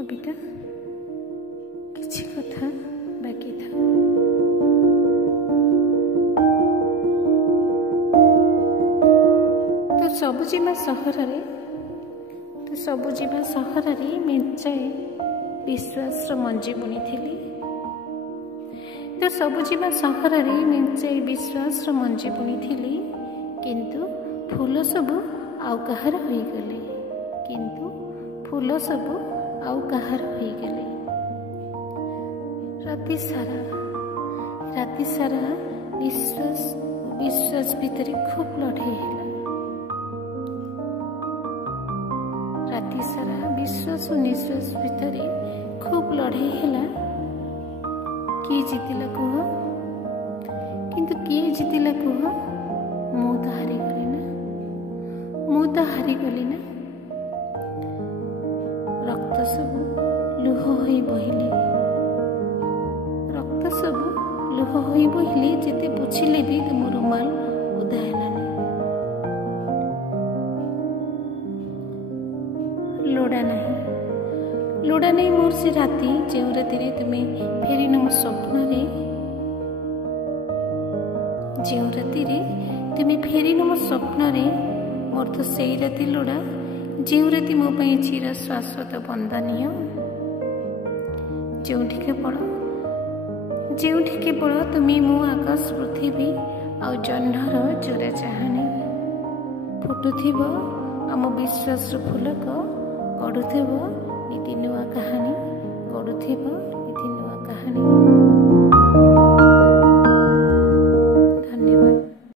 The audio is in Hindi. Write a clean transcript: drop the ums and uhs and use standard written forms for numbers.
कविता किछि कथा बाकी था। तो सबुजिमा सहर रे मेंचाए विश्वास मंजी बुनी। तो सबुजिमा सहर रे मेंचाए विश्वास मंजी बुनी, किंतु फूल सबु आउ कहार होई गले। फूल सबु आउ कहार होई गले। राति सारा विश्वास भितर खूब लड़ाई है। राति सारा विश्वास और निश्वास भितर खूब लड़ाई है। किए जीतिला कह, किंतु किए जीतिला कह? मु तो हारीगली ना। रक्त सब लुह होई बहिले जेते बुझिले भी तुम रुमाल उदा हेलानी। लोड़ा नहीं मोर से राति जो राति तुम्हें फेरिन मो स्वप्न रे। जो राति तुम्हें फेरिन मो स्वप्न रे, मोर तो से राति लोड़ा जो राति मो पई चिर शाश्वत बंधनीय। जोठी केवल तुम्हें मो आकाश पृथ्वी आ जह्नर चोरा चाहानी फुटुथिबो। आम विश्वास फुलक गढ़ुथिबो नीति नुआ कहानी।